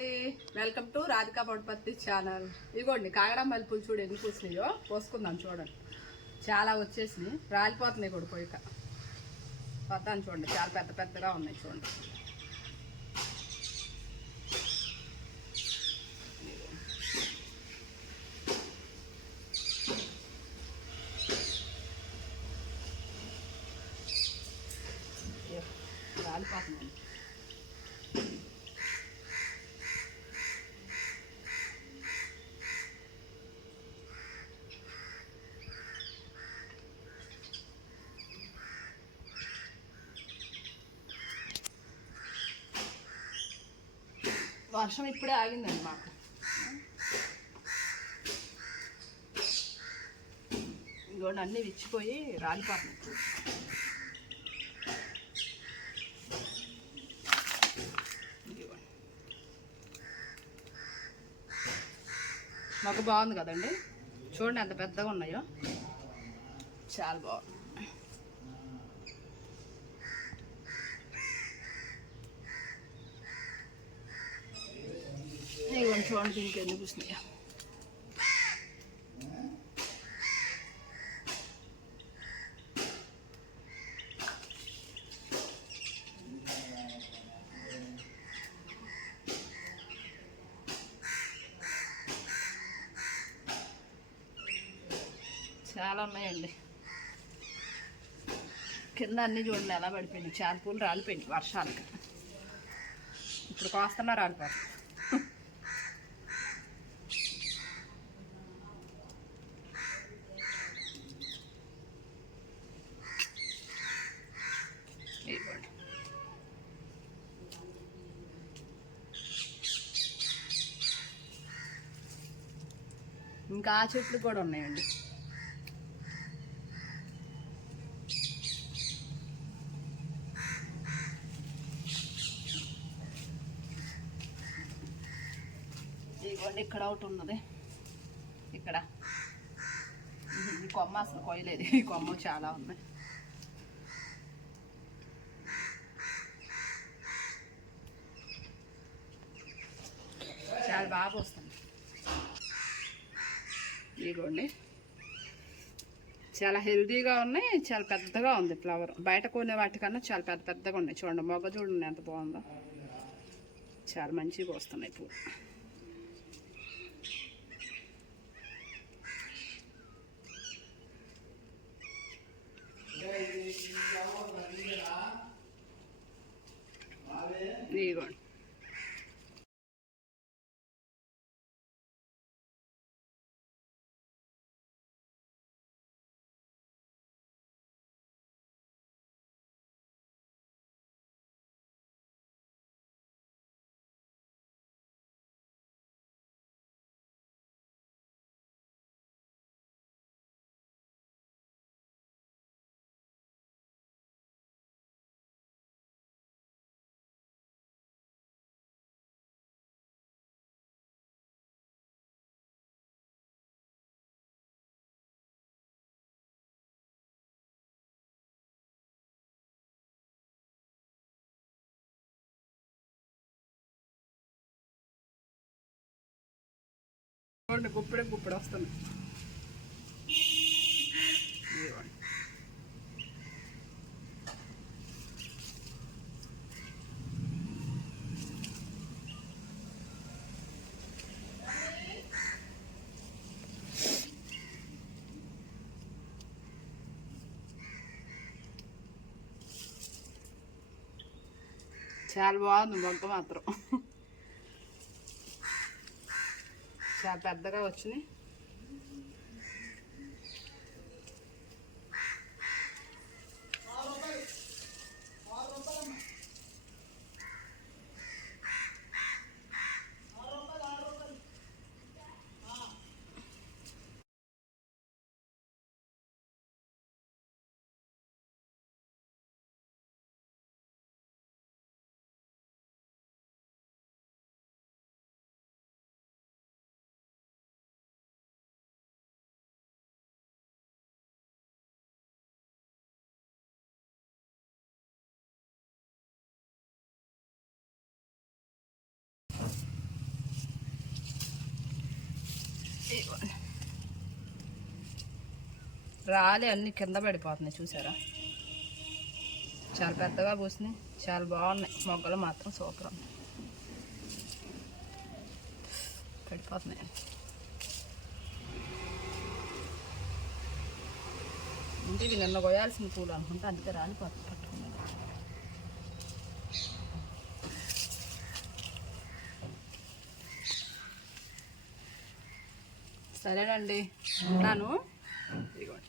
Welcome to Radhika Padapatti channel ఇదిగోండి కాగడా పులు చూడు ఎన్ని పూసినాయో పోసుకుందాం చూడండి. చాలా వచ్చేసినాయి. రాలిపోతున్నాయి కూడా పోయిక. వద్దాను చూడండి చాలా పెద్ద పెద్దగా ఉన్నాయి చూడండి. రాలిపోతున్నాయి. వర్షం ఇప్పుడే ఆగిందండి మాకు. ఇదిగోండి అన్నీ విచ్చిపోయి రాలిపోతుంది మాకు మొక్క బాగుంది కదండి? చూడండి ఎంత పెద్దగా ఉన్నాయో. చాలా బాగుంది ఇదిగోండి చూడండి ఇంకెందుకు కూర్చున్నాయో చాలా ఉన్నాయండి. కింద అన్ని చూడండి ఎలా పడిపోయినాయి. చాలా పూలు రాలిపోయినాయి వర్షాలకి. ఇప్పుడు కాస్తున్నా రాలిపోతుంది ఇంకా ఆ చెట్లు కూడా ఉన్నాయండి. ఇదిగోండి ఇక్కడ ఒకటి ఉన్నది. ఇక్కడ. ఈ కొమ్మ అసలు కొయ్యలేదు. ఈ కొమ్మ చాలా ఉన్నాయి చాలా బాగా వస్తుంది. ఇదిగోండి. చాలా హెల్దీగా ఉన్నాయి చాలా పెద్దగా ఉంది ఫ్లవర్. బయట కొనే వాటికన్నా చాలా పెద్ద పెద్దగా ఉన్నాయి. చూడండి మొగ్గ చూడండి ఎంత బాగుందో. చాలా మంచిగా వస్తున్నాయి పూలు. చూడండి గుప్పిడే గుప్పిడి వస్తుంది. చాలా బాగుంది మొగ్గ మాత్రం. చాలా పెద్దగా వచ్చినాయి. రాలి అన్ని కింద పడిపోతున్నాయి. చూసారా? చాలా పెద్దగా పూసినాయి. చాలా బాగున్నాయి. మొగ్గలు మాత్రం సూపర్ ఉన్నాయి. పడిపోతున్నాయి. అంటే ఇది నిన్న కొయ్యాల్సిన పూలు అనుకుంటే అందుకే రాలిపోతుంది. పట్టుకున్నాను. సరేనండి. ఉంటాను. ఇదిగోండి.